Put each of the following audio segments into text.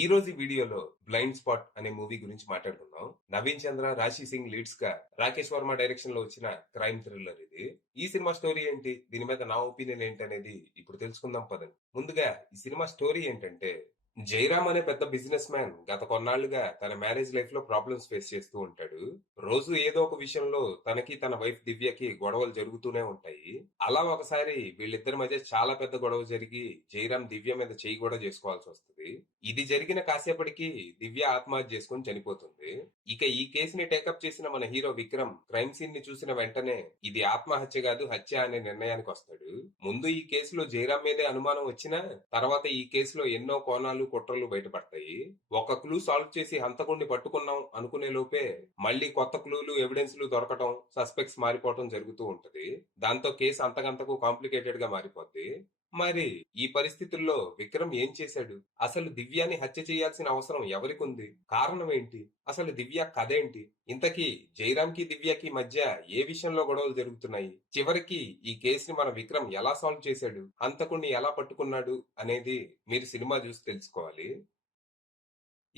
ఈ రోజు ఈ వీడియోలో బ్లైండ్ స్పాట్ అనే మూవీ గురించి మాట్లాడుకుందాం. నవీన్ చంద్ర, రాశి సింగ్ లీడ్స్ గా రాకేష్ వర్మ డైరెక్షన్ లో వచ్చిన క్రైమ్ థ్రిల్లర్ ఇది. ఈ సినిమా స్టోరీ ఏంటి, దీని మీద నా ఒపీనియన్ ఏంటి అనేది ఇప్పుడు తెలుసుకుందాం పదండి. ముందుగా ఈ సినిమా స్టోరీ ఏంటంటే, జయరామ్ అనే పెద్ద బిజినెస్ మ్యాన్ గత కొన్నాళ్లుగా తన మ్యారేజ్ లైఫ్ లో ప్రాబ్లమ్స్ ఫేస్ చేస్తూ ఉంటాడు. రోజు ఏదో ఒక విషయంలో తనకి తన వైఫ్ దివ్యకి గొడవలు జరుగుతూనే ఉంటాయి. అలా ఒకసారి వీళ్ళిద్దరి మధ్య చాలా పెద్ద గొడవ జరిగి జయరామ్ దివ్య మీద చేయి కూడా చేసుకోవాల్సి వస్తుంది. ఇది జరిగిన కాసేపటికి దివ్య ఆత్మహత్య చేసుకుని చనిపోతుంది. ఇక ఈ కేసుని టేకప్ చేసిన మన హీరో విక్రమ్ క్రైమ్ సీన్ ని చూసిన వెంటనే ఇది ఆత్మహత్య కాదు హత్య అనే నిర్ణయానికి వస్తాడు. ముందు ఈ కేసులో జయరామ్ మీదే అనుమానం వచ్చినా తర్వాత ఈ కేసులో ఎన్నో కోణాలు కుట్రలు బయటపడతాయి. ఒక క్లూ సాల్వ్ చేసి హంతకుడిని పట్టుకున్నాం అనుకునే లోపే మళ్ళీ కొత్త క్లూలు ఎవిడెన్స్లు దొరకటం, సస్పెక్ట్స్ మారిపోవటం జరుగుతూ ఉంటది. దాంతో కేసు అంతకంతకు కాంప్లికేటెడ్ గా మారిపోద్ది. మరి ఈ పరిస్థితుల్లో విక్రమ్ ఏం చేశాడు? అసలు దివ్యాని హత్య చేయాల్సిన అవసరం ఎవరికుంది? కారణం ఏంటి? అసలు దివ్య కథ ఏంటి? ఇంతకీ జయరామ్ కి దివ్యకి మధ్య ఏ విషయంలో గొడవలు జరుగుతున్నాయి? చివరికి ఈ కేసుని మన విక్రమ్ ఎలా సాల్వ్ చేశాడు? హంతకుణ్ణి ఎలా పట్టుకున్నాడు అనేది మీరు సినిమా చూసి తెలుసుకోవాలి.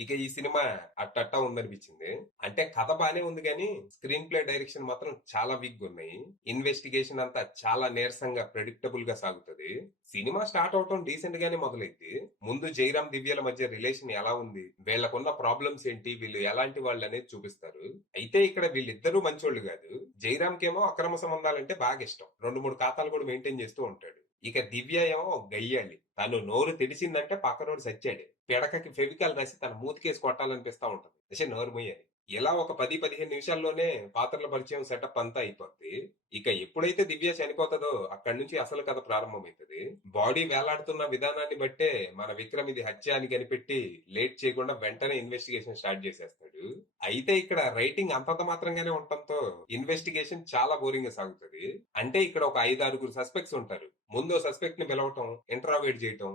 ఇక ఈ సినిమా అట్టట్టా ఉందనిపించింది. అంటే కథ బానే ఉంది కానీ స్క్రీన్ ప్లే, డైరెక్షన్ మాత్రం చాలా వీక్ గా ఉన్నాయి. ఇన్వెస్టిగేషన్ అంతా చాలా నీరసంగా ప్రెడిక్టబుల్ గా సాగుతుంది. సినిమా స్టార్ట్ అవటం డీసెంట్ గానే మొదలైంది. ముందు జయరామ్ దివ్యల మధ్య రిలేషన్ ఎలా ఉంది, వీళ్ళకున్న ప్రాబ్లమ్స్ ఏంటి, వీళ్ళు ఎలాంటి వాళ్ళు అనేది చూపిస్తారు. అయితే ఇక్కడ వీళ్ళిద్దరూ మంచోళ్ళు కాదు. జయరామ్ కేమో అక్రమ సంబంధాలంటే బాగా ఇష్టం. 2-3 ఖాతాలు కూడా మెయింటైన్ చేస్తూ ఉంటాడు. ఇక దివ్య ఏమో గయ్యాలి. తను నోరు తెడిచిందంటే పక్కనోడు సచ్చాడు. పిడకకి ఫెవికాల్ రాసి తన మూతికేసి కొట్టాలనిపిస్తా ఉంటది. అంటే నోరు మూయని. ఇలా ఒక 10-15 నిమిషాల్లోనే పాత్రల పరిచయం సెటప్ అంతా అయిపోద్ది. ఇక ఎప్పుడైతే దివ్య చనిపోతుందో అక్కడి నుంచి అసలు కథ ప్రారంభమవుతుంది. బాడీ వేలాడుతున్న విధానాన్ని బట్టే మన విక్రమ్ ఇది హత్య అని కనిపెట్టి లేట్ చేయకుండా వెంటనే ఇన్వెస్టిగేషన్ స్టార్ట్ చేసేస్తాడు. అయితే ఇక్కడ రైటింగ్ అంతంత మాత్రంగానే ఉండటంతో ఇన్వెస్టిగేషన్ చాలా బోరింగ్ గా సాగుతుంది. అంటే ఇక్కడ ఒక 5-6 సస్పెక్ట్స్ ఉంటారు. ముందు సస్పెక్ట్ ని పిలవటం, ఇంటరాగేట్ చేయటం,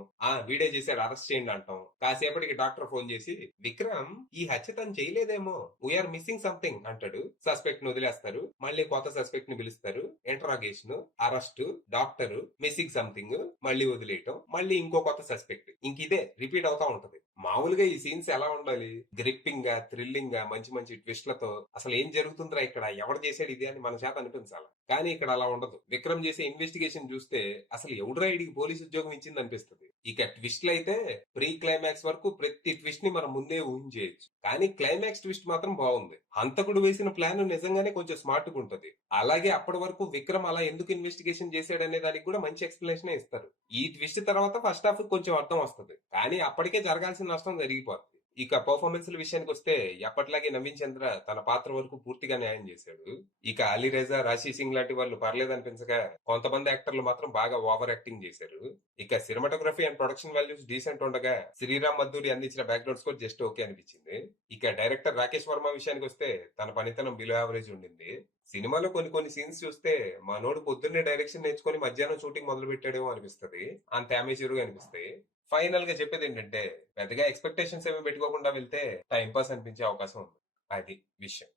వీడే చేశాడు అరెస్ట్ చేయండి అంటాం. కాసేపటికి డాక్టర్ ఫోన్ చేసి విక్రమ్ ఈ హత్య తను చేయలేదేమో, వీఆర్ మిస్సింగ్ సంథింగ్ అంటాడు. సస్పెక్ట్ ని వదిలేస్తారు. మళ్ళీ కొత్త సస్పెక్ట్ ని పిలుస్తారు. Interrogation, arrest, doctor, missing something, మళ్ళీ వదిలేయటం, మళ్ళీ ఇంకో కొత్త సస్పెక్ట్. ఇంక ఇదే రిపీట్ అవుతా ఉంటది. మామూలుగా ఈ సీన్స్ ఎలా ఉండాలి? గ్రిప్పింగ్ గా, థ్రిల్లింగ్ గా, మంచి మంచి ట్విస్ట్లతో అసలు ఏం జరుగుతుందిరా ఇక్కడ, ఎవరు చేశాడు ఇది అని మన చేత అనిపించాలి. కానీ ఇక్కడ అలా ఉండదు. విక్రమ్ చేసే ఇన్వెస్టిగేషన్ చూస్తే అసలు ఎవడ్రా ఇడికి పోలీస్ ఉద్యోగం ఇచ్చింది అనిపిస్తుంది. ఇక ట్విస్ట్లు అయితే ప్రీ క్లైమాక్స్ వరకు ప్రతి ట్విస్ట్ ని మనం ముందే ఊహించేయచ్చు. కానీ క్లైమాక్స్ ట్విస్ట్ మాత్రం బాగుంది. హంతకుడు వేసిన ప్లాన్ నిజంగానే కొంచెం స్మార్ట్ గా ఉంటది. అలాగే అప్పటి వరకు విక్రమ్ అలా ఎందుకు ఇన్వెస్టిగేషన్ చేశాడనే దానికి కూడా మంచి ఎక్స్ప్లెనేషన్ ఇస్తారు. ఈ ట్విస్ట్ తర్వాత ఫస్ట్ హాఫ్ కొంచెం అర్థం వస్తుంది. కానీ అప్పటికే జరగాల్సిన నష్టం జరిగిపోతుంది. ఇక పర్ఫార్మెన్స్ల విషయానికి వస్తే ఎప్పటిలాగే నవీన్ చంద్ర తన పాత్ర వరకు పూర్తిగా న్యాయం చేశాడు. ఇక అలీ రేజా, రాశి సింగ్ లాంటి వాళ్ళు పర్లేదనిపించగా కొంతమంది యాక్టర్లు మాత్రం బాగా ఓవర్ యాక్టింగ్ చేశారు. ఇక cinematography and production values decent ఉండగా శ్రీరామ్ మద్దూరి అందించిన బ్యాక్గ్రౌండ్ స్కోర్ జస్ట్ ఓకే అనిపించింది. ఇక డైరెక్టర్ రాకేష్ వర్మ విషయానికి వస్తే తన పనితనం బిలో యావరేజ్ ఉండింది. సినిమాలో కొన్ని సీన్స్ చూస్తే మనోడు పొద్దున్నే డైరెక్షన్ నేర్చుకుని మధ్యాహ్నం షూటింగ్ మొదలు పెట్టాడేమో అనిపిస్తుంది. అంత అమేచర్ అనిపిస్తాయి. ఫైనల్ గా చెప్పేది ఏంటంటే, పెద్దగా ఎక్స్పెక్టేషన్స్ ఏమి పెట్టుకోకుండా వెళ్తే టైం పాస్ అనిపించే అవకాశం ఉంది. అది విషయం.